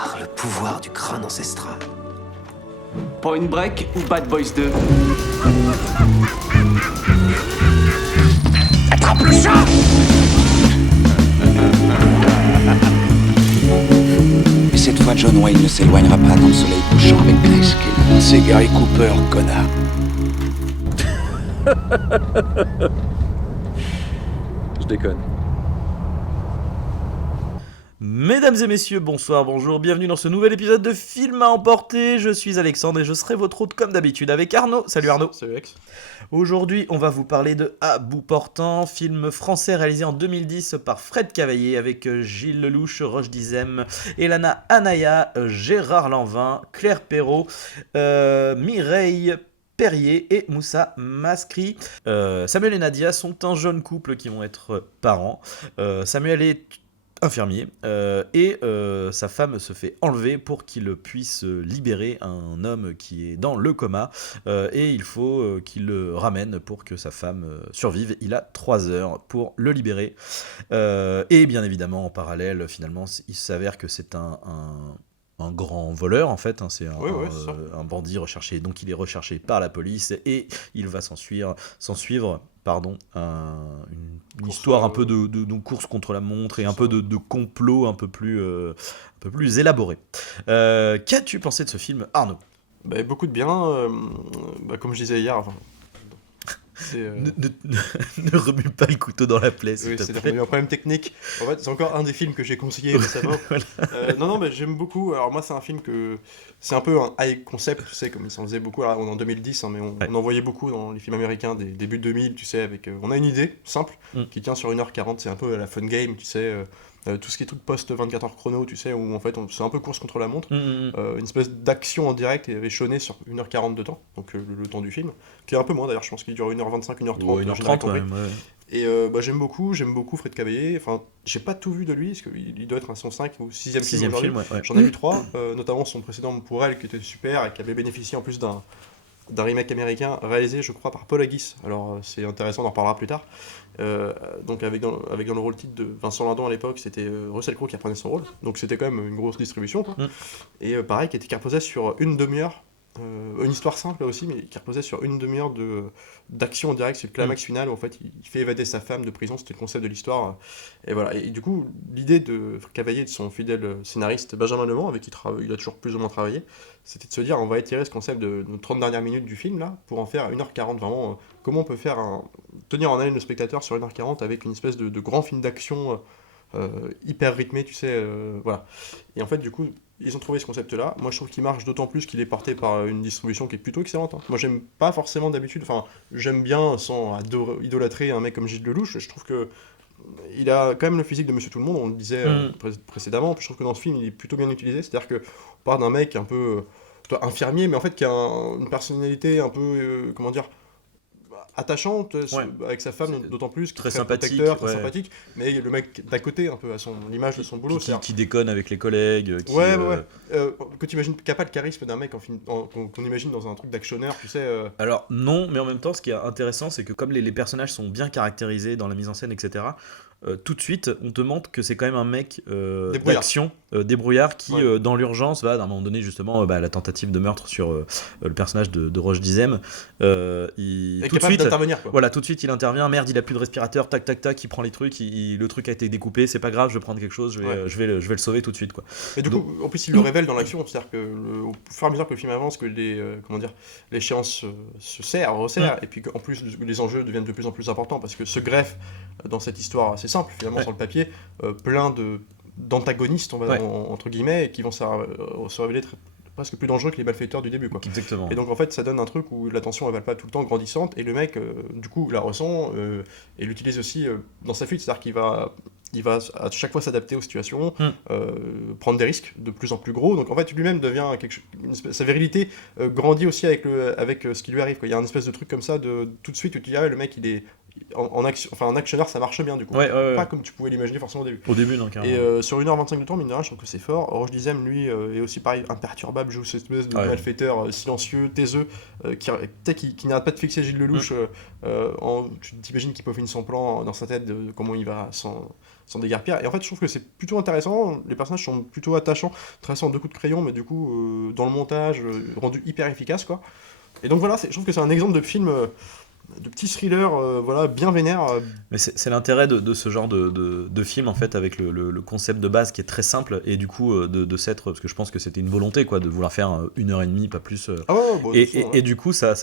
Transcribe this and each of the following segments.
Par le pouvoir du crâne ancestral. Point Break ou Bad Boys 2? Attrape le chat! Et cette fois, John Wayne ne s'éloignera pas dans le soleil couchant avec Grayskull. C'est Gary Cooper, connard. Je déconne. Mesdames et messieurs, bonsoir, bonjour, bienvenue dans ce nouvel épisode de Film à emporter. Je suis Alexandre et je serai votre hôte comme d'habitude avec Arnaud. Salut Arnaud. Salut Alex. Aujourd'hui, on va vous parler de À bout portant, film français réalisé en 2010 par Fred Cavaillé avec Gilles Lelouch, Roche Dizem, Elana Anaya, Gérard Lanvin, Claire Perrault, Mireille Perrier et Moussa Maskri. Samuel et Nadia sont un jeune couple qui vont être parents. Samuel est infirmier et sa femme se fait enlever pour qu'il puisse libérer un homme qui est dans le coma et il faut qu'il le ramène pour que sa femme survive. Il a 3 heures pour le libérer et bien évidemment en parallèle finalement il s'avère que c'est un grand voleur en fait, hein, c'est un bandit recherché, donc il est recherché par la police et il va s'ensuivre une histoire un peu de course contre la montre et un peu de complot un peu plus élaboré. Qu'as-tu pensé de ce film, Arnaud ? Beaucoup de bien, comme je disais hier, Ne remue pas le couteau dans la plaie, s'il te c'est-à-dire plaît. qu'on a eu un problème technique. En fait, c'est encore un des films que j'ai conseillé récemment. Voilà. Non, mais j'aime beaucoup. Alors moi, c'est un film c'est un peu un high concept, tu sais, comme il s'en faisait beaucoup. Alors, on est en 2010, hein, mais on en voyait beaucoup dans les films américains des débuts 2000, tu sais, avec... on a une idée simple qui tient sur 1h40, c'est un peu la fun game, tu sais... tout ce qui est truc post 24 heures chrono, tu sais, où en fait c'est un peu course contre la montre, une espèce d'action en direct et échelonnée sur 1h40 de temps, donc le temps du film, qui est un peu moins d'ailleurs, je pense qu'il dure 1h25, 1h30, Ouais, 1h30 quand même, ouais. Et j'aime beaucoup Fred Cavaillé, enfin j'ai pas tout vu de lui, parce qu'il doit être à son 5 ou 6ème film aujourd'hui, ouais. J'en ai vu 3, notamment son précédent Pour elle qui était super et qui avait bénéficié en plus d'un remake américain réalisé je crois par Paul Haggis, alors c'est intéressant, on en reparlera plus tard. Donc avec dans le rôle titre de Vincent Lindon à l'époque, c'était Russell Crowe qui reprenait son rôle, donc c'était quand même une grosse distribution quoi. Et pareil, qui reposait sur une demi-heure, une histoire simple là aussi, mais qui reposait sur une demi-heure d'action en direct, c'est le climax final où en fait il fait évader sa femme de prison, c'était le concept de l'histoire, et voilà. Et du coup l'idée de Cavaillé, de son fidèle scénariste Benjamin Lemond, avec qui il a toujours plus ou moins travaillé, c'était de se dire on va étirer ce concept de nos 30 dernières minutes du film là, pour en faire 1h40, vraiment comment on peut faire tenir en haleine le spectateur sur 1h40 avec une espèce de grand film d'action hyper rythmé, tu sais, voilà. Et en fait du coup ils ont trouvé ce concept-là. Moi, je trouve qu'il marche d'autant plus qu'il est porté par une distribution qui est plutôt excellente. Hein. Moi, j'aime pas forcément d'habitude. Enfin, j'aime bien, sans idolâtrer un mec comme Gilles Lelouch. Je trouve que il a quand même le physique de Monsieur Tout le Monde. On le disait précédemment. Puis je trouve que dans ce film, il est plutôt bien utilisé. C'est-à-dire que on parle d'un mec un peu infirmier, mais en fait qui a une personnalité un peu, comment dire, attachante, avec sa femme d'autant plus, qui est très sympathique, protecteur, très sympathique, mais le mec d'à côté un peu à l'image de son boulot, qui déconne avec les collègues, que tu imagines, qui a pas le charisme d'un mec qu'on imagine dans un truc d'actionneur, tu sais. Alors non, mais en même temps ce qui est intéressant c'est que comme les personnages sont bien caractérisés dans la mise en scène, etc., tout de suite on te montre que c'est quand même un mec d'action, débrouillard qui dans l'urgence va, à un moment donné justement, la tentative de meurtre sur le personnage de Roche Dizem, il est tout de capable suite d'intervenir, quoi. Voilà, tout de suite il intervient, merde il a plus de respirateur, tac tac tac, il prend les trucs, le truc a été découpé, c'est pas grave, je vais prendre quelque chose, je vais le sauver tout de suite quoi. Et du coup en plus il le révèle dans l'action, c'est-à-dire que au fur et à mesure que le film avance, que l'échéance se resserre, et puis qu'en plus les enjeux deviennent de plus en plus importants parce que se greffe dans cette histoire assez simple finalement sur le papier, plein d'antagonistes entre guillemets, qui vont se révéler presque plus dangereux que les malfaiteurs du début, quoi. Exactement. Et donc en fait ça donne un truc où la tension elle va pas tout le temps grandissante, et le mec du coup la ressent et l'utilise aussi dans sa fuite, c'est-à-dire qu'il va à chaque fois s'adapter aux situations, prendre des risques de plus en plus gros. Donc en fait lui-même devient sa virilité grandit aussi avec ce qui lui arrive, quoi. Il y a une espèce de truc comme ça de tout de suite où tu dis le mec il est en actionneur, ça marche bien du coup. Pas comme tu pouvais l'imaginer forcément au début. Au début, non, carrément. Et sur 1h25 de temps, mine de rien, je trouve que c'est fort. Roche Dizem, lui, est aussi pareil, imperturbable, joue cette espèce de malfaiteur silencieux, taiseux, qui n'arrête pas de fixer Gilles Lelouch. Tu t'imagines qu'il peaufine son plan dans sa tête de comment il va s'en déguerpir. Et en fait, je trouve que c'est plutôt intéressant. Les personnages sont plutôt attachants, tracés en 2 coups de crayon, mais du coup, dans le montage, rendu hyper efficace, quoi. Et donc voilà, je trouve que c'est un exemple de film, de petit thriller, voilà, bien vénère. Mais c'est l'intérêt de ce genre de film en fait, avec le concept de base qui est très simple, et du coup de s'être, parce que je pense que c'était une volonté quoi, de vouloir faire 1h30, pas plus. Ah ouais, bon, Et du coup ça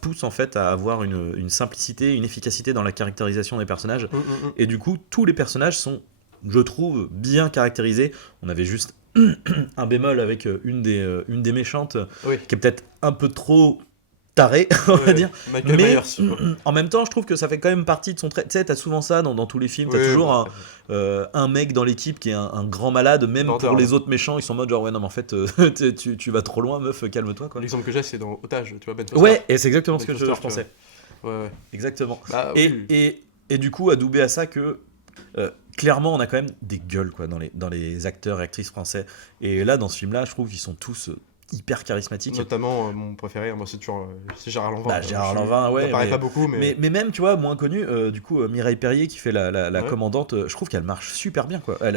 pousse en fait à avoir une simplicité, une efficacité dans la caractérisation des personnages. Et du coup tous les personnages sont, je trouve, bien caractérisés. On avait juste un bémol avec une des méchantes, Oui. qui est peut-être un peu trop tarée, on va dire. Michael Mais Myers, quoi. en même temps, je trouve que ça fait quand même partie de son trait. Tu sais, t'as souvent ça dans tous les films. T'as Oui, toujours un mec dans l'équipe qui est un grand malade, même Menteur, pour les ouais. autres méchants, ils sont en mode genre, ouais, non, mais en fait, tu vas trop loin, meuf, calme-toi, quoi. L'exemple que j'ai, c'est dans Otage, tu vois, Ben Foster. Ouais, et c'est exactement ce que Ben je Foster, pensais. Ouais. Exactement. Bah, Et, oui. et du coup, adoubé à ça que. Clairement, on a quand même des gueules quoi, dans les acteurs et actrices français. Et là, dans ce film-là, je trouve qu'ils sont tous hyper charismatiques. Notamment, mon préféré, moi, c'est toujours c'est Gérard Lanvin. Bah, Gérard Lanvin, ouais. Il n'apparaît pas beaucoup, mais... Mais même, tu vois, moins connu, du coup, Mireille Perrier qui fait la Ouais. commandante, je trouve qu'elle marche super bien, quoi. Elle,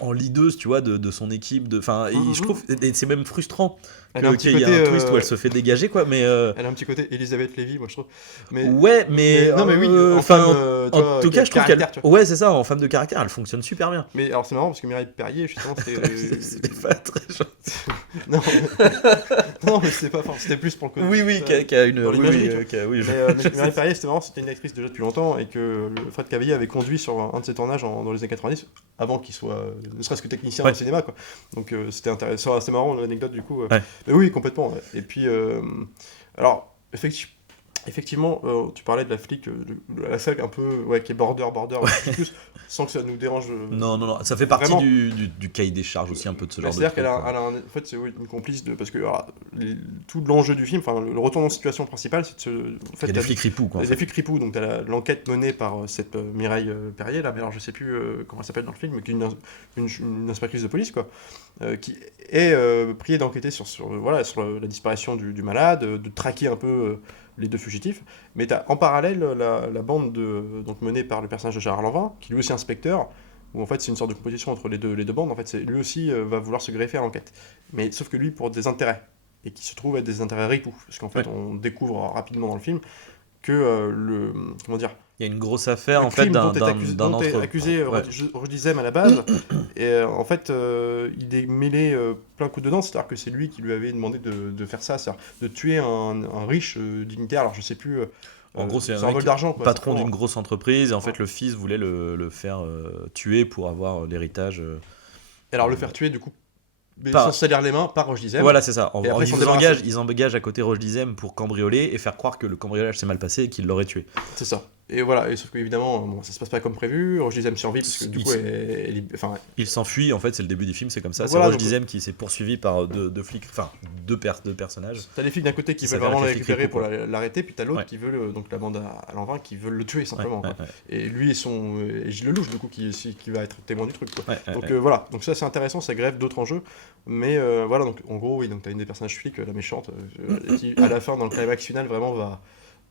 en leaduse, tu vois, de son équipe. Enfin, je trouve, et c'est même frustrant Elle a un petit qu'il y a côté, un twist où elle se fait dégager, quoi. Mais Elle a un petit côté Elisabeth Lévy, moi, je trouve. Mais... ouais, mais non, mais oui, en enfin, femme, tu en vois, tout cas, je trouve qu'elle, caractère, tu vois. ouais, c'est ça, en femme de caractère, elle fonctionne super bien. Mais alors, c'est marrant, parce que Mireille Perrier, justement, c'était... C'était pas très gentil. non, non, mais c'était pas... Enfin, c'était plus pour le côté... Oui, qui a une. dans Oui, l'imagerie, oui, tu vois. oui, Mais Mireille Perrier, c'était marrant, c'était une actrice déjà depuis longtemps, et que Fred Cavaillé avait conduit sur un de ses tournages dans les années 90, avant qu'il soit ne serait-ce que technicien Ouais. au cinéma, quoi. Donc c'était intéressant, c'est marrant l'anecdote du coup. Ouais. Mais oui, complètement. Ouais. Et puis, alors, effectivement, tu parlais de la flic, de la salle un peu, ouais, qui est border, plus, sans que ça nous dérange. Non, ça fait partie Vraiment. du cahier des charges aussi un peu de ce genre de C'est-à-dire truc, qu'elle a, quoi. en fait, c'est oui, une complice de, parce que alors, tout l'enjeu du film, enfin le retournement de situation principal, c'est de se, en fait, Il y a des flics ripoux, quoi. en des fait. flics ripoux, donc t'as l'enquête menée par cette Mireille Perrier là, mais alors je sais plus comment elle s'appelle dans le film, mais qui est une inspectrice de police quoi, qui est priée d'enquêter sur la disparition du malade, de traquer un peu les 2 fugitifs, mais t'as en parallèle la bande donc menée par le personnage de Gérard Lanvin, qui lui aussi est inspecteur, où en fait c'est une sorte de compétition entre les deux bandes, en fait lui aussi va vouloir se greffer à l'enquête, mais sauf que lui pour des intérêts, et qui se trouve être des intérêts ripoux, parce qu'en fait Ouais. on découvre rapidement dans le film que comment dire, Il y a une grosse affaire le en fait crime d'un dont est accusé ouais. Roger Dizem à la base, et en fait il est mêlé plein coup dedans, c'est-à-dire que c'est lui qui lui avait demandé de faire ça, c'est-à-dire de tuer un riche dignitaire, alors je sais plus, En gros, c'est un un mec vol d'argent quoi, patron c'est d'une grosse entreprise, et en fait Ouais. le fils voulait le faire tuer pour avoir l'héritage. Et alors le faire tuer du coup Par- sans salir les mains par Roger Dizem. Voilà, c'est ça. Et après, Ils engagent à côté Roche Dizem pour cambrioler et faire croire que le cambriolage s'est mal passé et qu'il l'aurait tué. C'est ça. Et voilà, et sauf qu'évidemment, bon, ça se passe pas comme prévu, Roger Dizem survit, parce que du coup, enfin, Il s'enfuit, en fait, c'est le début du film, c'est comme ça. Voilà, c'est Roche donc- Dizem qui s'est poursuivi par deux flics, enfin deux personnages. t'as les flics d'un côté qui Qui veulent s'avère vraiment le être les flics récupérer pour ripoux, l'arrêter, puis t'as l'autre Ouais. qui veut, donc la bande à Lanvin, qui veulent le tuer simplement. Ouais, quoi. ouais, Et lui et Gilles Lelouch, du coup, qui va être témoin du truc. Quoi. ouais, Donc ouais. voilà, donc ça c'est intéressant, ça greffe d'autres enjeux, mais voilà, donc en gros, oui, donc t'as une des personnages flics, la méchante, qui à la fin, dans le climax final, vraiment va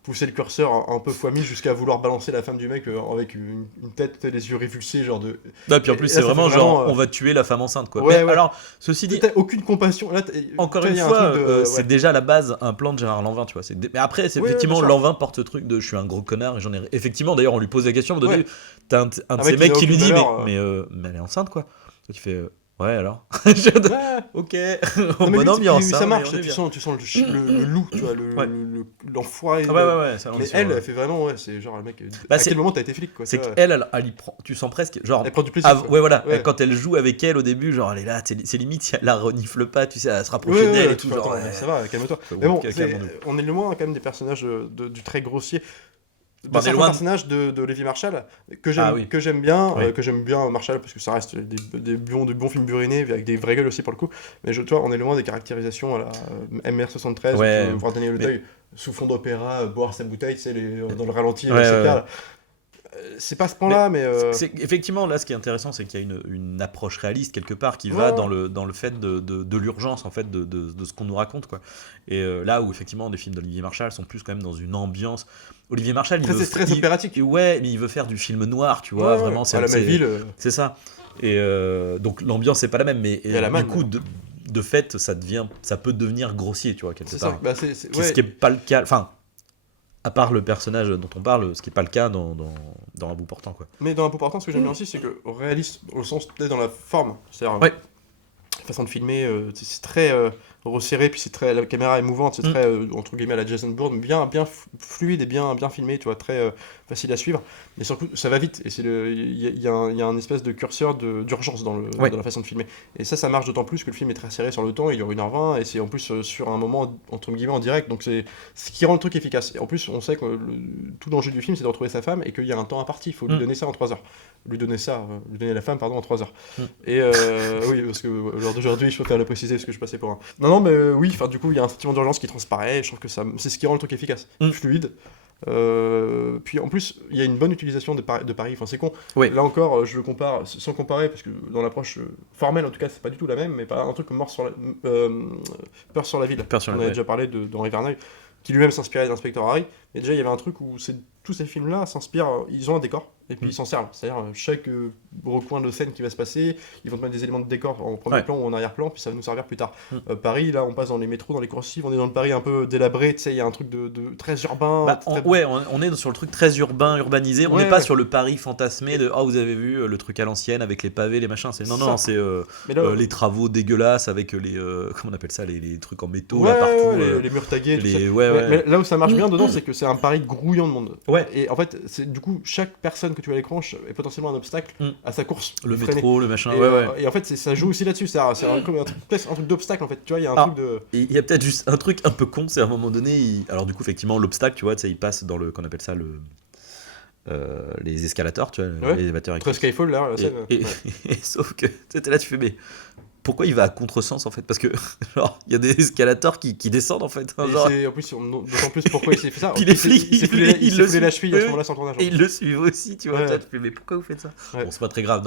pousser le curseur un peu fois 1000 jusqu'à vouloir balancer la femme du mec avec une tête, les yeux révulsés, genre de... Non, puis en plus, Et c'est là, ça vraiment fait genre, vraiment, on va tuer la femme enceinte, quoi. Ouais, Mais ouais. alors, ceci dit, T'as aucune compassion. Là, encore tu vois, une il y a un fois, truc de- c'est ouais. déjà à la base un plan de Gérard Lanvin, tu vois. Mais après, c'est Ouais, effectivement, bien sûr. Lanvin porte ce truc de je suis un gros connard et j'en ai. Effectivement, d'ailleurs, on lui pose la question, à un moment donné, Ouais. t'as un de Un ces mec mecs qui qui n'a lui dit, aucune mais, valeur, mais elle est enceinte, quoi. Toi, tu fais, ouais, alors. Ouais. Ok, Non, mais bonne lui, ambiance, ça hein, marche, mais on est tu bien. sens le loup, tu vois, Ouais. l'enfoiré. Ah ouais, ça, on est Mais sur, elle fait vraiment, ouais, c'est genre le mec. Bah, à c'est- quel moment t'as été flic, quoi. C'est tu vois, qu'elle, elle y prend. Tu sens presque, genre. Elle prend du plaisir. quoi. Ouais, voilà, Ouais. quand elle joue avec elle au début, genre elle est là, c'est limite si elle la renifle pas, tu sais, elle se rapproche Ouais, d'elle ouais, et tout, tu genre. vois, attends, ça va, calme-toi. Ouais, Mais bon, calme-nous. on est loin quand même des personnages du très grossier. Bah, on est certains loin de- personnages de Levi Marshall Ah oui. que j'aime bien, Oui. Marshall parce que ça reste des bons films burinés avec des vraies gueules aussi pour le coup. Mais tu vois, on est loin des caractérisations à la MR73, Ouais. où tu veux voir Daniel Mais- Auteuil sous fond d'opéra boire sa bouteille, tu sais, dans le ralenti, Ouais, ses ouais, perles. c'est pas ce point-là, mais. Effectivement, là, ce qui est intéressant, c'est qu'il y a une approche réaliste quelque part qui va dans le fait de l'urgence en fait de ce qu'on nous raconte, quoi. Et là où effectivement des films d'Olivier Marchal sont plus quand même dans une ambiance. Olivier Marchal, très opératique. Ouais, mais il veut faire du film noir, tu vois, vraiment. C'est la Melville. C'est ça. Et donc l'ambiance c'est pas la même, mais du coup de fait ça peut devenir grossier, tu vois, quelque part. Ce qui est pas le cas. Enfin. À part le personnage dont on parle, ce qui n'est pas le cas dans Un bout portant, quoi. Mais dans Un bout portant, ce que j'aime bien aussi, c'est que réaliste, au sens peut-être dans la forme, c'est-à-dire la façon de filmer, c'est très resserré, puis la caméra est mouvante, c'est très entre guillemets à la Jason Bourne, bien fluide et bien filmé, tu vois, très facile à suivre. Mais surtout, ça va vite, et il y a un espèce de curseur d'urgence dans la façon de filmer. Et ça marche d'autant plus que le film est très serré sur le temps, il dure 1h20, et c'est en plus sur un moment entre guillemets en direct, donc c'est ce qui rend le truc efficace. Et en plus, on sait que tout l'enjeu du film, c'est de retrouver sa femme, et qu'il y a un temps imparti, il faut lui donner ça en 3 heures. Lui donner la femme, pardon, en 3 heures. Et oui, parce que lors d'aujourd'hui, je préfère le préciser parce que je passais pour un. Non, mais oui, du coup, il y a un sentiment d'urgence qui transparaît, et je trouve que c'est ce qui rend le truc efficace, fluide. Puis en plus, il y a une bonne utilisation de Paris, enfin c'est con. Oui. Là encore, je le compare, sans comparer, parce que dans l'approche formelle, en tout cas, c'est pas du tout la même, mais pas un truc comme Peur sur la ville. On avait déjà parlé d'Henri Verneuil, qui lui-même s'inspirait d'Inspecteur Harry. Et déjà, il y avait un truc où tous ces films-là s'inspirent, ils ont un décor, et puis ils s'en servent. C'est-à-dire, chaque recoin de scène qui va se passer, ils vont te mettre des éléments de décor en premier plan ou en arrière-plan, puis ça va nous servir plus tard. Paris, là, on passe dans les métros, dans les coursives, on est dans le Paris un peu délabré, tu sais, il y a un truc de très urbain. On est sur le truc très urbanisé, on n'est pas sur le Paris fantasmé de « Oh, vous avez vu le truc à l'ancienne avec les pavés, les machins ». Non, c'est les travaux dégueulasses avec les... comment on appelle ça, les trucs en métaux là, partout. Les murs tagués, Mais là où ça marche bien dedans, c'est que c'est un Paris grouillant de monde. Et en fait, du coup, chaque personne que tu as à l'écran est potentiellement un obstacle à sa course. Le métro, le machin. Et en fait, ça joue aussi là-dessus. C'est un truc d'obstacle en fait. Tu vois, il y a un truc de. Il y a peut-être juste un truc un peu con, c'est à un moment donné. Alors, du coup, effectivement, l'obstacle, tu vois, il passe dans le. Qu'on appelle ça les escalators, tu vois, les élévateurs électriques. Très Skyfall, là, la scène. Et sauf que, t'es là, tu fais, mais. Pourquoi il va à contresens en fait? Parce que genre il y a des escalateurs qui descendent en fait. Genre... En plus, d'autant plus pourquoi il s'est fait ça. Puis les flics, il se foulait la cheville à ce moment-là sans tournage. Et ils le suivent aussi, tu vois. Mais pourquoi vous faites ça? Bon, c'est pas très grave.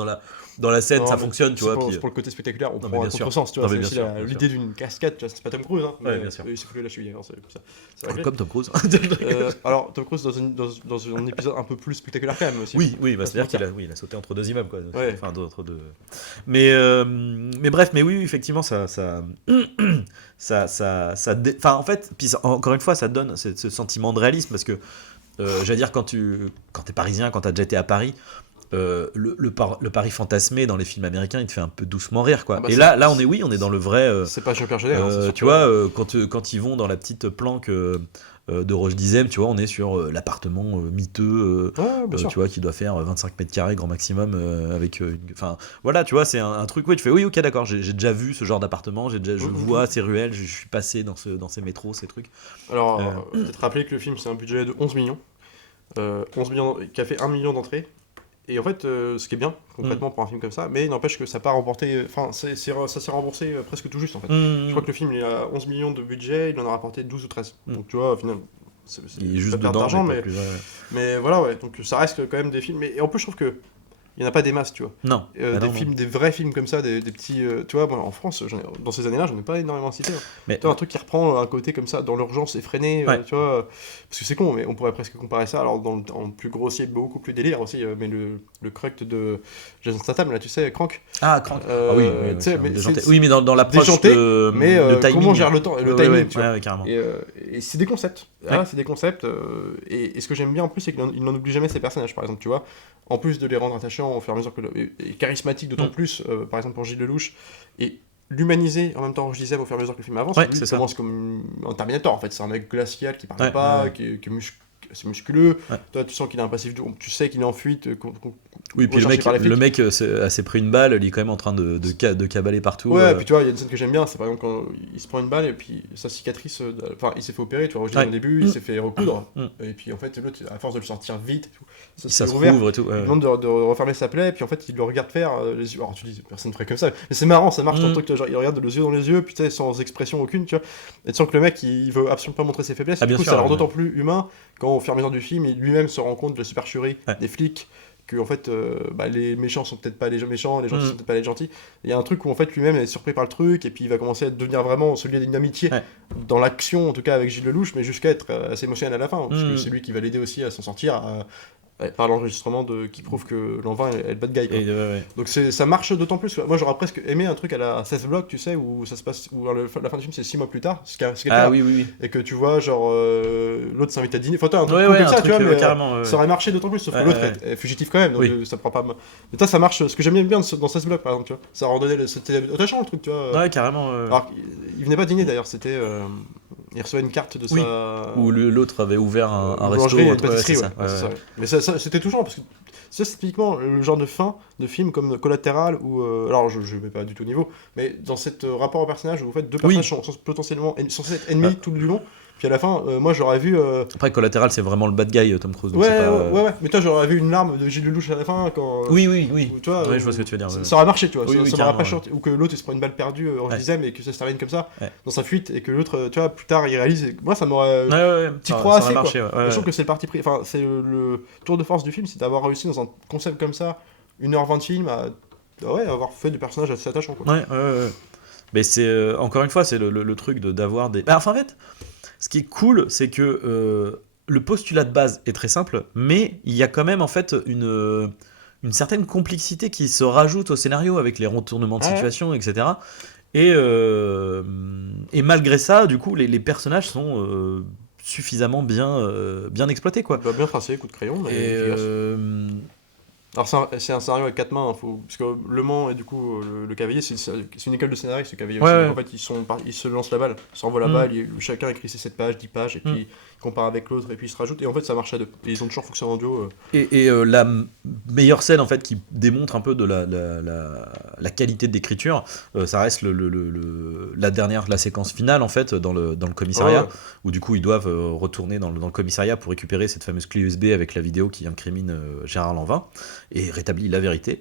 Dans la scène, ça fonctionne, tu vois. Pour le côté spectaculaire, on prend un contresens, tu vois. C'est aussi l'idée d'une cascade, tu vois. C'est pas Tom Cruise, hein. Bien sûr. Il s'est foulé la cheville. Comme Tom Cruise. Alors Tom Cruise dans un épisode un peu plus spectaculaire quand même aussi. Oui, c'est-à-dire qu'il a sauté entre 2 immeubles, quoi. Enfin, entre 2. Mais bref, mais oui, effectivement. Enfin, en fait, puis encore une fois, ça donne ce sentiment de réalisme parce que, j'allais dire, quand t'es parisien, quand t'as déjà été à Paris, le Paris fantasmé dans les films américains, il te fait un peu doucement rire, quoi. Et là, on est dans le vrai. C'est pas Jean-Pierre Jeunet, tu vois, quand ils vont dans la petite planque. De Roche Dizem, tu vois, on est sur l'appartement miteux, tu vois, qui doit faire 25 mètres carrés grand maximum, avec enfin, voilà, tu vois, c'est un truc, tu fais, oui, ok, d'accord, j'ai déjà vu ce genre d'appartement, je vois ces ruelles, je suis passé dans ces métros, ces trucs. Alors, peut-être rappeler que le film, c'est un budget de 11 millions, qui a fait 1 million d'entrées. Et en fait, ce qui est bien, concrètement, pour un film comme ça, mais il n'empêche que ça n'a pas remporté. Enfin, ça s'est remboursé presque tout juste, en fait. Je crois que le film, il a 11 millions de budget, il en a rapporté 12 ou 13. Donc, tu vois, au final, il est juste pas dedans, d'argent, mais voilà, ouais. Donc, ça reste quand même des films. Et en plus, je trouve que. Il n'y en a pas des masses, tu vois. Non. Des vrais films comme ça, des petits. Tu vois, moi, en France, dans ces années-là, j'en ai pas énormément cité. Mais tu vois, un truc qui reprend un côté comme ça, dans l'urgence effrénée, tu vois. Parce que c'est con, mais on pourrait presque comparer ça, alors en plus grossier, beaucoup plus délire aussi, mais le Crank de Jason Statham, là, tu sais, Crank. Ah, Crank. Oui, mais dans l'approche mais de timing. Comment on gère le temps, le timing, tu vois. Carrément. Et c'est des concepts. C'est des concepts. Et ce que j'aime bien en plus, c'est qu'il n'en oublie jamais ses personnages, par exemple, tu vois. En plus de les rendre attachants au fur et à mesure et charismatiques d'autant plus, par exemple pour Gilles Lelouch, et l'humaniser en même temps, je disais, au fur et à mesure que le film avance. Il commence comme un Terminator, en fait. C'est un mec glacial qui parle pas, qui est c'est musculeux. Toi, tu sens qu'il a un passif, tu sais qu'il est en fuite. Oui, puis le mec s'est pris une balle, il est quand même en train de cabaler partout. Ouais, puis tu vois, il y a une scène que j'aime bien, c'est par exemple quand il se prend une balle et puis sa cicatrice, enfin, il s'est fait opérer, tu vois, au début, il s'est fait recoudre, et puis en fait, l'autre, à force de le sortir vite et tout, ça se rouvre et tout. Il demande de refermer sa plaie, et puis en fait, il le regarde faire les yeux. Alors tu dis, personne ne ferait comme ça, mais c'est marrant, ça marche dans le truc, genre, il regarde les yeux dans les yeux, puis tu sais, sans expression aucune, tu vois, et tu sens que le mec, il veut absolument pas montrer ses faiblesses, du coup, ça le rend d'autant plus humain quand au fur et à mesure du film, il lui-même se rend compte de la supercherie des flics, que en fait, les méchants sont peut-être pas les méchants, les gentils sont peut-être pas les gentils. Il y a un truc où en fait lui-même est surpris par le truc, et puis il va commencer à devenir vraiment celui d'une amitié dans l'action, en tout cas avec Gilles Lelouch, mais jusqu'à être assez émotionnel à la fin, parce que c'est lui qui va l'aider aussi à s'en sortir, par l'enregistrement qui prouve que Lanvin est le bad guy, quoi. Donc ça marche d'autant plus, quoi. Moi j'aurais presque aimé un truc à la 16 blocs, tu sais, où ça se passe, où la fin du film c'est 6 mois plus tard, oui. et que tu vois genre l'autre s'invite à dîner, enfin toi un truc cool comme ça, tu vois, mais carrément, ça aurait marché d'autant plus, sauf que l'autre est fugitif quand même, donc ça prend pas. Mais toi ça marche, ce que j'aime bien dans 16 blocs par exemple, tu vois, ça rendait c'était attachant le truc, tu vois. Ouais, carrément. Alors il venait pas dîner d'ailleurs, c'était il recevait une carte de sa... Où l'autre avait ouvert un resto. Une pâtisserie, c'est ça. Mais ça, c'était touchant, parce que ça, c'est typiquement le genre de fin de film comme Collatéral, où... alors, je ne mets pas du tout au niveau, mais dans cet rapport au personnage, où en fait, deux personnages sont potentiellement censés être ennemis tout le long, puis à la fin, moi, j'aurais vu... Après, Collatéral, c'est vraiment le bad guy, Tom Cruise. Donc ouais. Mais toi, j'aurais vu une larme de Gilles Lelouch à la fin, quand... Oui. Tu vois, je vois ce que tu veux dire. Ça aurait marché, tu vois. Ça m'aurait pas carrément, ou que l'autre, il se prend une balle perdue, je disais, mais que ça se termine comme ça, dans sa fuite, et que l'autre, tu vois, plus tard, il réalise... Et... Moi, ça m'aurait... T'y crois assez, quoi. Je trouve que c'est le parti pris... Enfin, c'est le tour de force du film, c'est d'avoir réussi dans un concept comme ça, 1h20 de film, à avoir fait des personnages assez attachants, quoi. Ouais. Mais c'est... encore une fois, c'est le truc d'avoir des... Enfin, en fait... Ce qui est cool, c'est que le postulat de base est très simple, mais il y a quand même en fait une certaine complexité qui se rajoute au scénario avec les retournements de situation, etc. Et malgré ça, du coup, les personnages sont suffisamment bien exploités, quoi. Bien tracé, coup de crayon. Alors c'est un scénario avec 4 mains, parce que Le Mans et du coup le Cavalier, c'est une école de scénaristes, le Cavalier aussi. En fait ils se lancent la balle, ils s'envoient la balle, chacun écrit ses 7 pages, 10 pages, et puis ils comparent avec l'autre, et puis ils se rajoutent, et en fait ça marche à deux. Et ils ont toujours fonctionné en duo. Et la meilleure scène en fait qui démontre un peu de la qualité de l'écriture, ça reste la séquence finale en fait dans le commissariat, où du coup ils doivent retourner dans le commissariat pour récupérer cette fameuse clé USB avec la vidéo qui incrimine Gérard Lanvin et rétablit la vérité.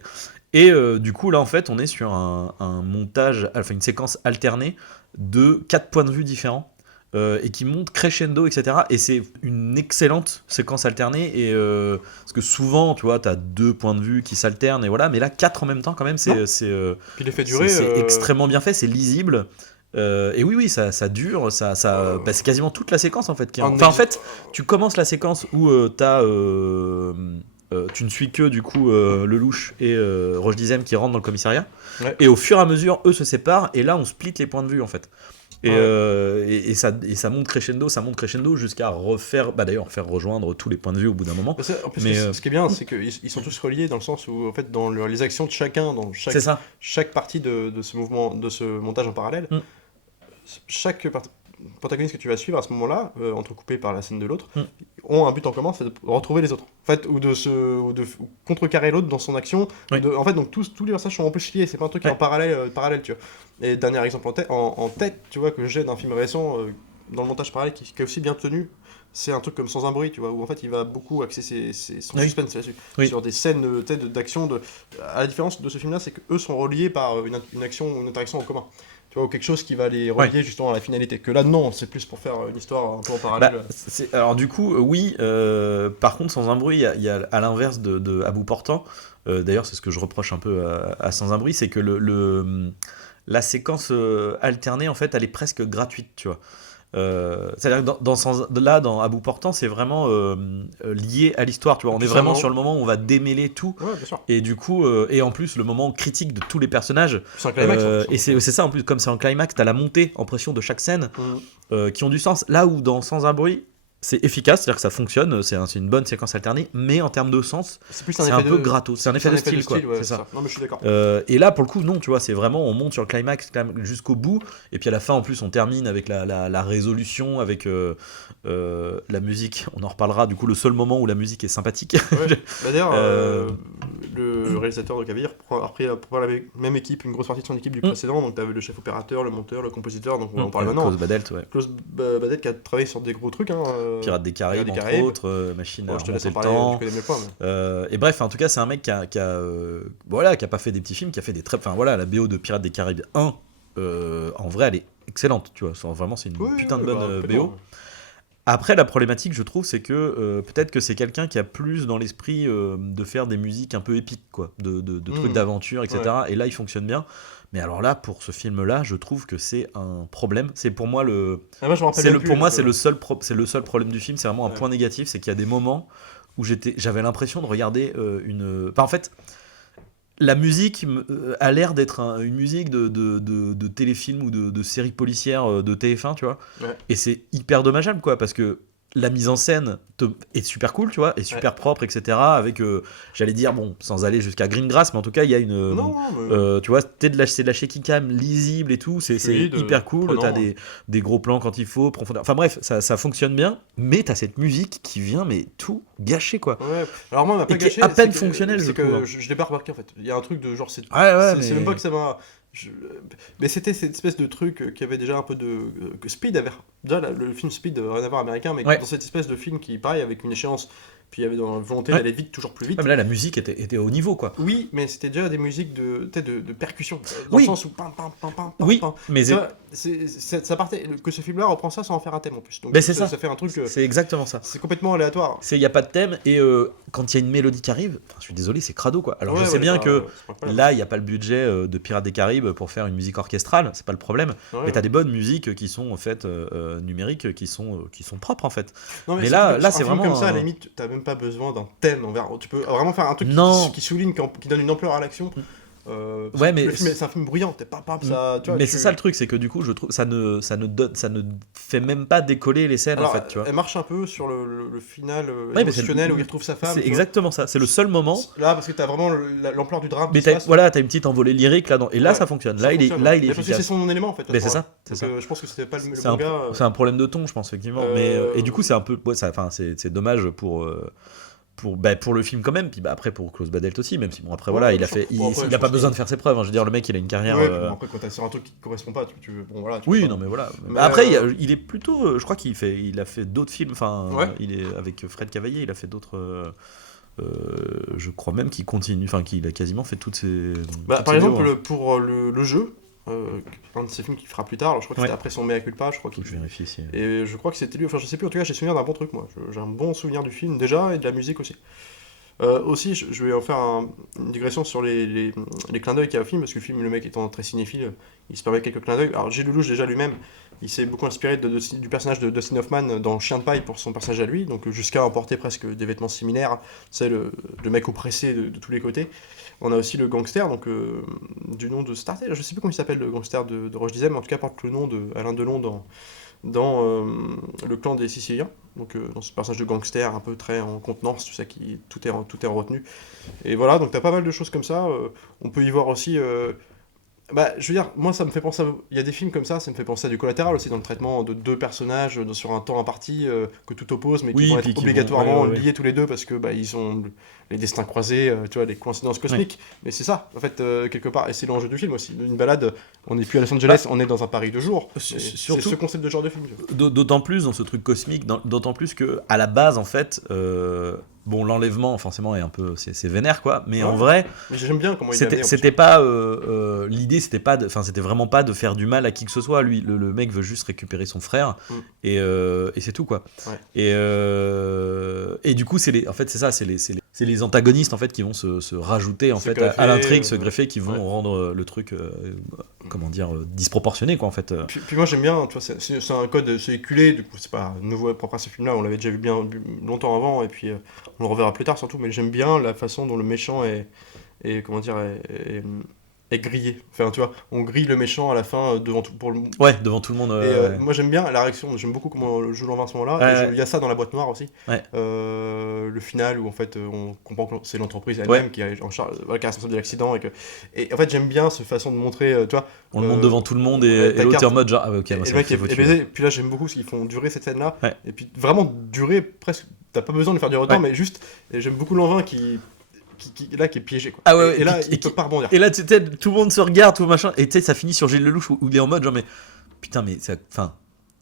Et du coup là en fait on est sur un montage, enfin une séquence alternée de 4 points de vue différents, et qui monte crescendo, etc. Et c'est une excellente séquence alternée, et parce que souvent tu vois t'as 2 points de vue qui s'alternent, et voilà, mais là 4 en même temps quand même, c'est puis l'effet durée, c'est extrêmement bien fait, c'est lisible. Et oui, ça dure, c'est quasiment toute la séquence en fait. En fait, tu commences la séquence où tu ne suis que du coup Lelouch et Roche Dizem qui rentrent dans le commissariat, et au fur et à mesure eux se séparent, et là on split les points de vue en fait. Et ça monte crescendo jusqu'à refaire rejoindre tous les points de vue au bout d'un moment. En plus, ce qui est bien, c'est qu'ils sont tous reliés dans le sens où en fait dans les actions de chacun, dans chaque partie de ce mouvement, de ce montage en parallèle, chaque protagoniste que tu vas suivre à ce moment-là, entrecoupé par la scène de l'autre, ont un but en commun, c'est de retrouver les autres. En fait, ou de contrecarrer l'autre dans son action. En fait, donc tous les personnages sont en plus liés, c'est pas un truc qui est en parallèle, tu vois. Et dernier exemple en tête, tu vois, que j'ai d'un film récent, dans le montage parallèle, qui est aussi bien tenu, c'est un truc comme Sans un bruit, tu vois, où en fait il va beaucoup axer son suspense là-dessus, sur des scènes d'action, à la différence de ce film-là, c'est qu'eux sont reliés par une action, une interaction en commun. Tu vois, ou quelque chose qui va les relier justement à la finalité. Que là, non, c'est plus pour faire une histoire un peu en parallèle. Alors du coup, par contre, Sans un bruit, il y a à l'inverse de À bout portant, d'ailleurs c'est ce que je reproche un peu à Sans un bruit, c'est que la séquence alternée, en fait, elle est presque gratuite, tu vois. C'est-à-dire que dans À bout portant, c'est vraiment lié à l'histoire, tu vois. On est vraiment sur le moment où on va démêler tout, et du coup et en plus le moment critique de tous les personnages, c'est un climax, et c'est ça en plus, comme c'est un climax, t'as la montée en pression de chaque scène qui ont du sens, là où dans Sans un bruit c'est efficace, c'est-à-dire que ça fonctionne, c'est une bonne séquence alternée, mais en termes de sens, c'est un peu gratos, c'est un effet de style, quoi. C'est ça. Non, mais je suis d'accord. Et là, pour le coup, non, tu vois, c'est vraiment, on monte sur le climax jusqu'au bout, et puis à la fin, en plus, on termine avec la résolution, avec la musique. On en reparlera, du coup, le seul moment où la musique est sympathique. D'ailleurs, le réalisateur de Cavalier a repris pour la même équipe, une grosse partie de son équipe du précédent, donc t'avais le chef opérateur, le monteur, le compositeur, donc on en parle maintenant. Klaus Badelt qui a travaillé sur des gros trucs, Pirates des Caraïbes, entre autres, Machine à remonter le temps. Et bref, en tout cas, c'est un mec qui a pas fait des petits films, qui a fait des très... Enfin voilà, la BO de Pirates des Caraïbes 1, en vrai, elle est excellente, tu vois. Vraiment, c'est une putain de bonne BO. Après, la problématique, je trouve, c'est que peut-être que c'est quelqu'un qui a plus dans l'esprit de faire des musiques un peu épiques, quoi, de trucs d'aventure, etc. Et là, il fonctionne bien. Mais alors là, pour ce film-là, je trouve que c'est un problème. C'est pour moi moi, je me rappelle même plus, pour moi, c'est le seul problème du film. C'est vraiment un point négatif, c'est qu'il y a des moments où j'avais l'impression de regarder en fait, la musique a l'air d'être une musique de téléfilm ou de série policière de TF1, tu vois. Ouais. Et c'est hyper dommageable, quoi, parce que la mise en scène est super cool, tu vois, est super propre, etc. Avec, j'allais dire, bon, sans aller jusqu'à Greengrass, mais en tout cas, il y a une. Tu vois, c'est de la shaky cam lisible et tout, c'est hyper cool. T'as des gros plans quand il faut, profondeur. Enfin bref, ça fonctionne bien, mais t'as cette musique qui vient, mais tout gâcher, quoi. Ouais. Alors moi, on m'a pas Et qui gâché. est à peine fonctionnel, je trouve. Je l'ai pas remarqué en fait. Il y a un truc de genre, c'est mais... même pas que ça m'a. Mais c'était cette espèce de truc qui avait déjà un peu de. Que Speed avait. Déjà, le film Speed, rien à voir américain, mais dans cette espèce de film qui, pareil, avec une échéance, puis il y avait dans la volonté d'aller vite, toujours plus vite. Ah, mais là, la musique était au niveau, quoi. Oui, mais c'était déjà des musiques de percussion. Dans le sens où. Oui, mais ça partait. Que ce film-là reprend ça sans en faire un thème en plus. Donc, mais c'est ça. Ça fait un truc. C'est exactement ça. C'est complètement aléatoire. Il n'y a pas de thème, et quand il y a une mélodie qui arrive, je suis désolé, c'est crado, quoi. Alors je sais bien que là, il n'y a pas le budget de Pirates des Caraïbes pour faire une musique orchestrale, c'est pas le problème. Mais t'as des bonnes musiques qui sont en fait numériques, qui sont propres en fait. Non, mais là c'est vraiment comme ça, à la limite, t'as même pas besoin d'un thème. Tu peux vraiment faire un truc qui souligne, qui donne une ampleur à l'action. Mais le film, c'est un film bruyant, ça, tu vois, mais c'est ça le truc, c'est que du coup je trouve ça ne fait même pas décoller les scènes. Alors, en fait, tu vois. Elle marche un peu sur le final émotionnel où il retrouve sa femme. C'est exactement ça, c'est le seul moment là parce que t'as vraiment l'ampleur du drame. Mais t'as une petite envolée lyrique là, et là ça fonctionne. Là il est efficace. Parce que c'est son élément en fait. Mais c'est ça. Je pense que c'était pas le bon gars. C'est un problème de ton, je pense effectivement. Et du coup c'est un peu, c'est dommage pour le film quand même, puis après pour Klaus Badelt aussi, même si bon après voilà, il a pas besoin de faire ses preuves, hein. Je veux dire, le mec il a une carrière. Après quand t'as sur un truc qui correspond pas, tu veux, bon voilà. Oui, non mais voilà. Mais après il est plutôt, je crois il a fait d'autres films, il est avec Fred Cavaillé, il a fait d'autres. Je crois même qu'il continue, qu'il a quasiment fait toutes ces. Par exemple pour le jeu. Un de ces films qu'il fera plus tard, alors je crois que c'était après son Mea Culpa, je crois qu'il. Je vérifie ici. Et je crois que c'était lui, enfin je sais plus, en tout cas j'ai souvenir d'un bon truc moi, j'ai un bon souvenir du film déjà et de la musique aussi. Aussi, je vais en faire une digression sur les clins d'œil qu'il y a au film, parce que le film, le mec étant très cinéphile, il se permet quelques clins d'œil. Alors Gilles Lelouch déjà lui-même, il s'est beaucoup inspiré du personnage de Dustin Hoffman dans Chien de paille pour son personnage à lui, donc jusqu'à emporter presque des vêtements similaires, c'est le mec oppressé de tous les côtés. On a aussi le gangster, donc du nom de Starter, je sais plus comment il s'appelle le gangster de Roche Dizem, en tout cas porte le nom de Alain Delon dans le clan des Siciliens, donc dans ce personnage de gangster un peu très en contenance, tout ça tout est en retenue. Et voilà, donc t'as pas mal de choses comme ça. On peut y voir aussi. Je veux dire, moi ça me fait penser il y a des films comme ça me fait penser à du Collatéral aussi, dans le traitement de deux personnages sur un temps imparti que tout oppose, mais qui vont être obligatoirement liés tous les deux parce que ils ont les destins croisés, tu vois, les coïncidences cosmiques. Mais c'est ça, en fait, quelque part, et c'est l'enjeu du film aussi. Une balade, on n'est plus à Los Angeles, on est dans un Paris de jour. C'est ce concept de genre de film. D'autant plus dans ce truc cosmique, d'autant plus que à la base, en fait. L'enlèvement forcément est un peu c'est vénère quoi, mais en vrai mais j'aime bien comment c'était pas l'idée, c'était vraiment pas de faire du mal à qui que ce soit. Lui le mec veut juste récupérer son frère et c'est tout quoi. Et du coup c'est les antagonistes en fait qui vont se rajouter en fait à l'intrigue, se greffer, qui vont rendre le truc disproportionné quoi en fait. Puis moi j'aime bien, tu vois, c'est un code séculé, du coup c'est pas nouveau propre à ce film là, on l'avait déjà vu longtemps avant, et puis on le reverra plus tard surtout, mais j'aime bien la façon dont le méchant est grillé. Enfin, tu vois, on grille le méchant à la fin devant tout le monde. Moi j'aime bien la réaction, j'aime beaucoup comment le jeu l'envers à ce moment-là. Il y a ça dans La Boîte Noire aussi. Le final où en fait on comprend que c'est l'entreprise elle-même qui est en charge, qui est responsable de l'accident, et en fait j'aime bien cette façon de montrer, tu vois. On le montre devant tout le monde et l'autre est en mode genre ok, moi, et le mec est baisé. Puis là j'aime beaucoup ce qu'ils font durer cette scène-là. Et puis vraiment durer presque. T'as pas besoin de faire du retard, mais juste. Et j'aime beaucoup l'envin qui est piégé quoi. Et là il peut pas rebondir. Et là tout le monde se regarde, tout machin, et tu sais ça finit sur Gilles Lelouch où il est en mode genre mais putain mais ça, enfin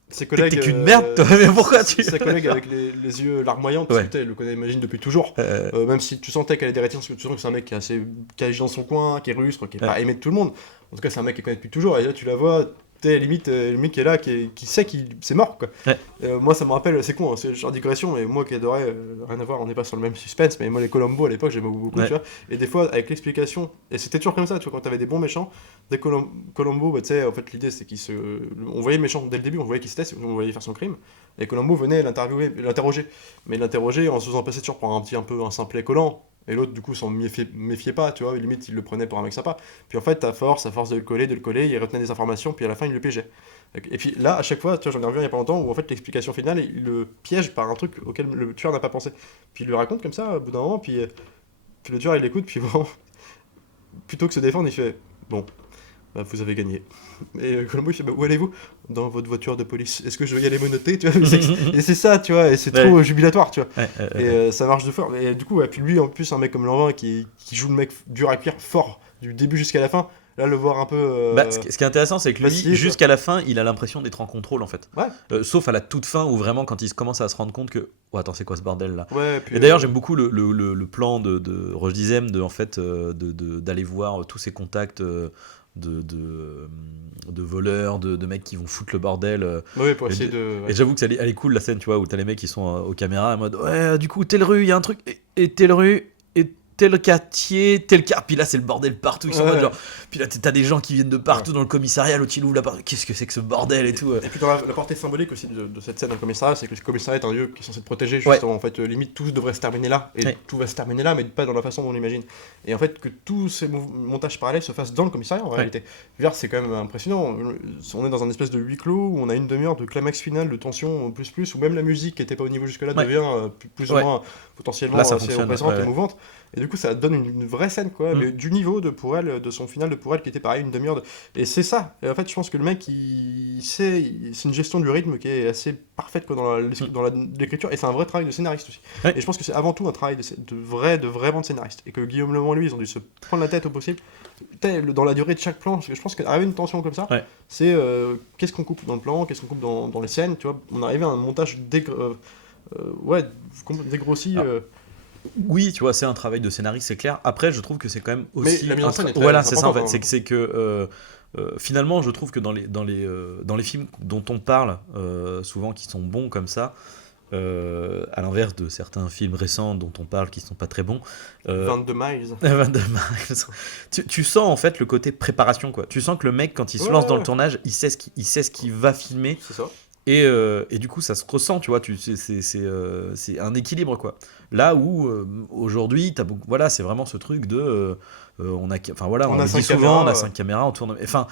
ses collègues, t'es qu'une merde toi, mais pourquoi tu. Sa collègue avec les yeux larmoyants, parce que elle le connaît, imagine, depuis toujours. Même si tu sentais qu'elle a des réticences, parce que tu sens que c'est un mec qui agit dans son coin, qui est rustre, qui est pas aimé de tout le monde. En tout cas, c'est un mec qui connaît depuis toujours, et là tu la vois, T'es limite le mec qui est là, qui sait qu'il c'est mort quoi. Ouais. Moi ça me rappelle, c'est con, hein, c'est genre digression, mais moi qui adorais, rien à voir, on n'est pas sur le même suspense, mais moi les Columbo à l'époque j'aimais beaucoup, Ouais. tu vois. Et des fois avec l'explication, et c'était toujours comme ça, tu vois, quand t'avais des bons méchants, des Columbo, bah, tu sais, en fait l'idée c'est on voyait le méchant dès le début, on voyait qui c'était, on voyait faire son crime, et Columbo venait l'interroger, mais l'interroger en se faisant passer toujours pour un simplet collant. Et l'autre, du coup, s'en méfiait pas, tu vois, limite, il le prenait pour un mec sympa. Puis en fait, à force de le coller, il retenait des informations, puis à la fin, il le piégeait. Et puis là, à chaque fois, tu vois, j'en ai revu il y a pas longtemps, où en fait, l'explication finale, il le piège par un truc auquel le tueur n'a pas pensé. Puis il le raconte comme ça, au bout d'un moment, puis le tueur, il l'écoute, puis vraiment, plutôt que se défendre, il fait « Bon, bah, vous avez gagné. » Et Columbo, il fait bah, « Où allez-vous ?»« Dans votre voiture de police. Est-ce que je vais y aller menotter ?» tu vois. Et c'est ça, tu vois, et c'est trop jubilatoire, tu vois. Et ça marche de fort. Et du coup, puis lui, en plus, un mec comme Lanvin qui joue le mec dur à cuire fort, du début jusqu'à la fin, là, le voir un peu... Ce qui est intéressant, c'est que lui, vaciller, jusqu'à la fin, il a l'impression d'être en contrôle, en fait. Ouais. Sauf à la toute fin, où vraiment, quand il commence à se rendre compte que... Oh, attends, c'est quoi ce bordel, là? Ouais, puis, Et d'ailleurs, j'aime beaucoup le plan de Roche Dizem d'aller voir tous ses contacts de voleurs, de mecs qui vont foutre le bordel. Ouais, pour essayer de... Et j'avoue que elle est cool, la scène, tu vois, où t'as les mecs qui sont aux caméras en mode ouais, du coup, telle rue, il y a un truc, et telle rue, et tel quartier, tel quart. Puis là, c'est le bordel partout. Ils sont en mode genre. Puis là, t'as des gens qui viennent de partout dans le commissariat. L'autre, il ouvre la porte. Qu'est-ce que c'est que ce bordel et tout. Et puis dans la portée symbolique aussi de cette scène dans le commissariat, c'est que le commissariat est un lieu qui est censé te protéger. Justement, en fait, limite, tout devrait se terminer là. Et tout va se terminer là, mais pas dans la façon dont on l'imagine. Et en fait, que tous ces montages parallèles se fassent dans le commissariat, en réalité. C'est quand même impressionnant. On est dans un espèce de huis clos où on a une demi-heure de climax final, de tension plus, où même la musique qui était pas au niveau jusque-là devient plus ou moins potentiellement assez oppressante et mouvante. Et du coup, ça donne une vraie scène, quoi, mais du niveau de Pourel, de son final de Pourel qui était pareil, une demi-heure. Et c'est ça. Et en fait, je pense que le mec, c'est une gestion du rythme qui est assez parfaite, quoi, dans l'écriture. Et c'est un vrai travail de scénariste aussi. Et je pense que c'est avant tout un travail vraiment de scénariste. Et que Guillaume Lemoine, lui, ils ont dû se prendre la tête au possible. Dans la durée de chaque plan, parce que je pense qu'arriver à une tension comme ça, c'est qu'est-ce qu'on coupe dans le plan, qu'est-ce qu'on coupe dans les scènes, tu vois. On arrivait à un montage dégrossi. Oui, tu vois, c'est un travail de scénariste, c'est clair. Après, je trouve que c'est quand même aussi. Mais la mise en scène est très voilà, c'est ça en fait. importante, C'est que finalement, je trouve que dans les films dont on parle, souvent qui sont bons comme ça, à l'inverse de certains films récents dont on parle qui sont pas très bons. 22 miles. 22 miles. Tu sens en fait le côté préparation, quoi. Tu sens que le mec, quand il se lance dans le tournage, il sait ce qu'il va filmer. C'est ça. Et du coup, ça se ressent, tu vois, c'est un équilibre, quoi. Là où, aujourd'hui, voilà, c'est vraiment ce truc de... on le dit souvent, on a 5 caméras, on tourne... Enfin,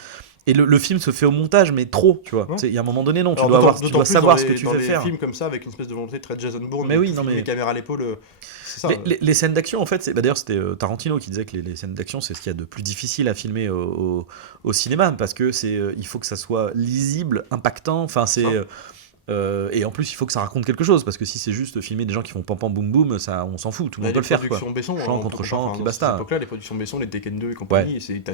et le film se fait au montage, mais trop, tu vois. Il y a un moment donné, non, tu dois savoir ce que tu veux faire. Dans les films comme ça, avec une espèce de volonté très Jason Bourne, mais oui, les caméras à l'épaule... C'est ça, les scènes d'action, en fait, d'ailleurs, c'était Tarantino qui disait que les scènes d'action, c'est ce qu'il y a de plus difficile à filmer au cinéma, parce que il faut que ça soit lisible, impactant, enfin, c'est... et en plus, il faut que ça raconte quelque chose, parce que si c'est juste filmer des gens qui font pam pam boum boum, ça, on s'en fout, tout le monde peut le faire, quoi. Champ contre champ, puis basta. À cette époque-là, les productions Besson, les Tekken 2 et compagnie, t'as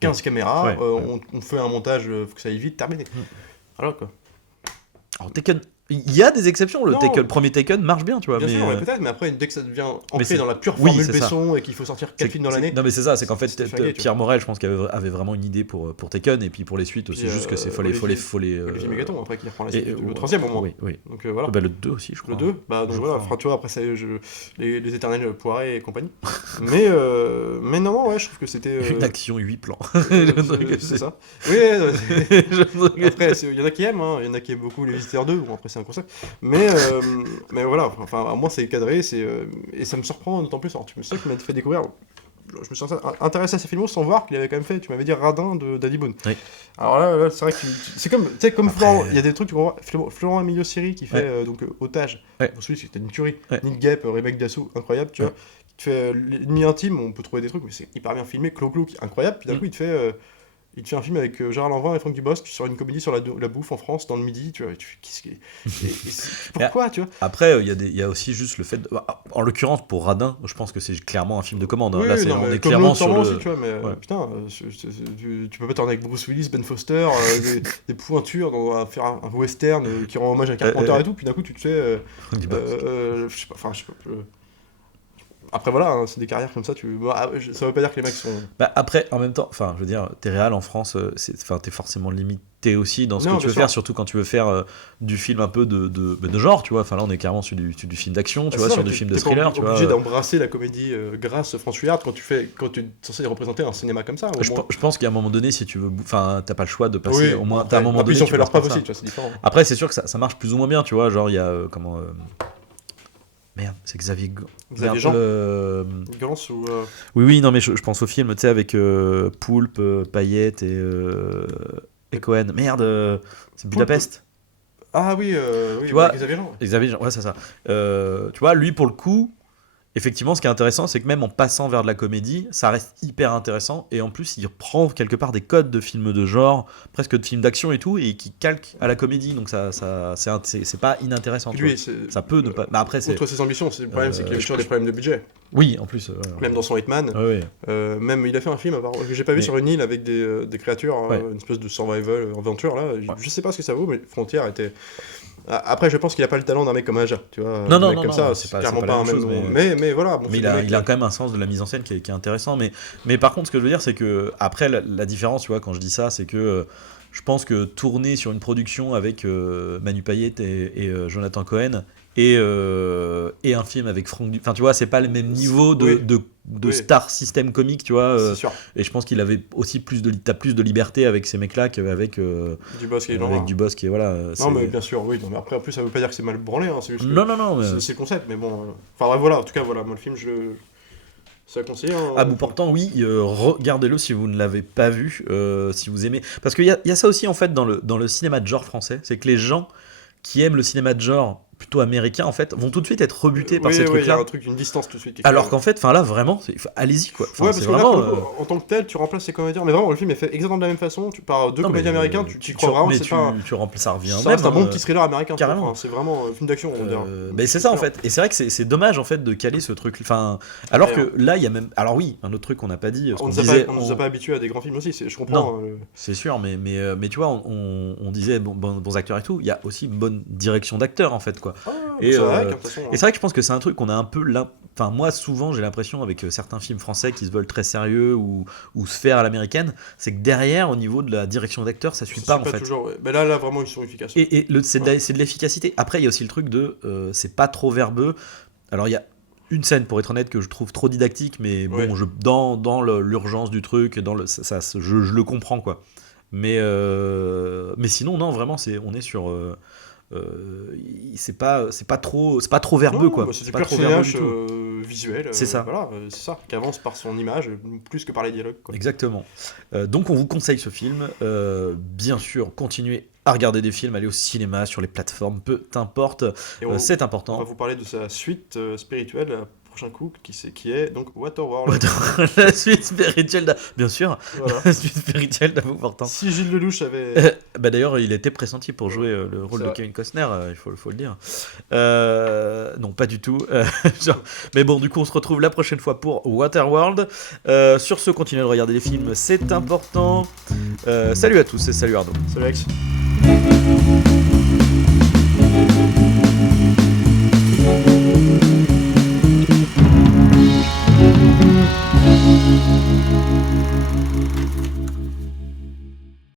15 caméras, on fait un montage, faut que ça aille vite, terminé. Alors quoi. Alors Tekken, il y a des exceptions, le premier Taken marche bien, tu vois. Bien sûr, peut-être, mais après, dès que ça devient ancré dans la pure formule Besson et qu'il faut sortir 4 films dans l'année. Non, mais c'est ça, c'est qu'en fait, Pierre Morel, je pense qu'il avait vraiment une idée pour Taken, et puis pour les suites aussi, juste que c'est faut les. Olivier Mégaton, après, qui reprend la suite, le troisième au moins. Oui. Donc voilà. Le 2 aussi, je crois. Le 2, donc voilà, tu vois, après, les éternels Poiret et compagnie. Mais non, je trouve que c'était. Une action 8 plans. C'est ça. Oui, après, il y en a qui aiment, il y en a qui aiment beaucoup Les Visiteurs 2, bon, après, c'est un concept. Mais voilà, enfin, moi c'est cadré, et ça me surprend d'autant plus. Alors, tu me sais qu'il m'a fait découvrir. Je me suis intéressé à ces films sans voir qu'il avait quand même fait, tu m'avais dit Radin de Daddy Boone. Oui. Alors là c'est vrai que c'est comme, tu sais, comme après... Florent, il y a des trucs, tu vois, Florent Emilio Siri qui fait Otage. Pour celui c'était une tuerie. Nick Gap, remake d'assaut, incroyable, tu vois. Il te fait L'ennemi intime, on peut trouver des trucs, mais c'est hyper bien filmé. Clo-Clo, qui est incroyable, puis d'un coup il te fait un film avec Gérard Lanvin et Franck Dubosc sur une comédie sur la bouffe en France dans le midi, tu vois. Pourquoi, tu vois. Après, il y a aussi juste le fait en l'occurrence pour Radin, je pense que c'est clairement un film de commande. Là, on est clairement sur le. Aussi, tu vois, mais putain, tu peux pas tourner avec Bruce Willis, Ben Foster, des pointures, faire un western qui rend hommage à Carpenter et tout, puis d'un coup tu te fais, je sais pas, Après voilà, hein, c'est des carrières comme ça, ça veut pas dire que les mecs sont... Bah après, en même temps, enfin, je veux dire, t'es réal en France, t'es forcément limité aussi dans ce Non, que tu veux bien sûr. faire, surtout quand tu veux faire du film un peu de genre, tu vois. Enfin là, on est carrément sur du film d'action, tu vois, sur du film de thriller, tu vois. T'es pas obligé d'embrasser la comédie grasse franchouillarde quand tu es censé représenter un cinéma comme ça. Je pense qu'à un moment donné, si tu veux, enfin, t'as pas le choix de passer. Au moins, après, t'as un moment donné. ils ont tu fait leur passes preuve par aussi, ça. tu vois, c'est différent. Après, c'est sûr que ça marche plus ou moins bien, tu vois. Genre, il y a merde, c'est Xavier Jean euh, Gans ou... Oui, non, mais je pense au film, tu sais, avec Poulpe, Payette et Cohen. Merde, c'est Budapest. Ah oui, Tu vois, Xavier Jean. Xavier, ouais, c'est ça. Tu vois, lui, pour le coup, effectivement, ce qui est intéressant, c'est que même en passant vers de la comédie, ça reste hyper intéressant. Et en plus, il reprend quelque part des codes de films de genre, presque de films d'action et tout, et qui calque à la comédie. Donc c'est pas inintéressant. Lui, ça peut ne pas. Bah après, c'est. Outre ses ambitions, le problème, c'est qu'il a toujours des problèmes de budget. Oui, en plus. Même dans son Hitman. Ouais. Même il a fait un film que j'ai pas vu sur une île avec des créatures, une espèce de survival aventure là. Je sais pas ce que ça vaut, mais Frontier était. Après, je pense qu'il a pas le talent d'un mec comme Aja, tu vois. Non, comme ça, c'est clairement pas un même. Mais voilà. Bon, mais il a quand même un sens de la mise en scène qui est intéressant. Mais par contre, ce que je veux dire, c'est que après la différence, tu vois, quand je dis ça, c'est que je pense que tourner sur une production avec Manu Payette et Jonathan Cohen et un film avec Franck enfin tu vois, c'est pas le même niveau de star système comique, tu vois. C'est sûr. Et je pense qu'il avait aussi t'as plus de liberté avec ces mecs là qu'avec Dubosc et avec Dubosc qui est voilà. Non mais bien sûr, oui. Non, mais après en plus ça veut pas dire que c'est mal branlé, hein, c'est juste. Non. Mais... C'est le concept, mais bon. Enfin voilà, en tout cas voilà, moi le film c'est à conseiller. Hein, À bout portant, oui, regardez-le si vous ne l'avez pas vu, si vous aimez. Parce qu'il y a ça aussi en fait dans le cinéma de genre français, c'est que les gens qui aiment le cinéma de genre plutôt américain en fait vont tout de suite être rebutés par ces trucs-là. Il y a un truc, une distance tout de suite. Alors qu'en fait, enfin là vraiment, allez-y quoi. Enfin, ouais, parce c'est que vraiment. là, en tant que tel, tu remplaces ces comédiens, mais vraiment le film est fait exactement de la même façon. Tu pars deux comédiens américains, tu crois vraiment. Mais tu remplis, ça revient. Ça reste un bon petit thriller américain. Carrément. Enfin, c'est vraiment un film d'action. Mais c'est ça en fait. Et c'est vrai que c'est dommage en fait de caler ce truc. Enfin, alors que là il y a même. Alors oui, un autre truc qu'on n'a pas dit. On nous a pas habitués à des grands films aussi. Je comprends. C'est sûr, mais tu vois, on disait bons acteurs et tout. Il y a aussi une bonne direction d'acteur en fait quoi. Et c'est vrai que je pense que c'est un truc qu'on a un peu enfin moi souvent j'ai l'impression avec certains films français qui se veulent très sérieux ou se faire à l'américaine, c'est que derrière au niveau de la direction d'acteur ça suit pas en fait. Toujours, ouais. Mais là vraiment ils sont efficaces. Et c'est de l'efficacité. Après il y a aussi le truc de c'est pas trop verbeux. Alors il y a une scène pour être honnête que je trouve trop didactique, mais bon dans l'urgence du truc, je le comprends quoi. Mais sinon non vraiment on est sur c'est pas trop verbeux quoi. C'est du personnage visuel. C'est ça. Voilà, c'est ça qui avance par son image plus que par les dialogues. Quoi. Exactement. Donc on vous conseille ce film. Bien sûr, continuez à regarder des films, aller au cinéma, sur les plateformes, peu importe. C'est important. On va vous parler de sa suite spirituelle. Prochain coup qui est donc Waterworld. La suite spirituelle bien sûr. Voilà. La suite spirituelle d'À bout portant. Si Gilles Lelouch avait d'ailleurs il était pressenti pour jouer le rôle de Kevin Costner, il faut le dire. Non pas du tout. Mais bon du coup on se retrouve la prochaine fois pour Waterworld. Sur ce, continuez de regarder les films, c'est important. Salut à tous et salut Arnaud. Salut Alex.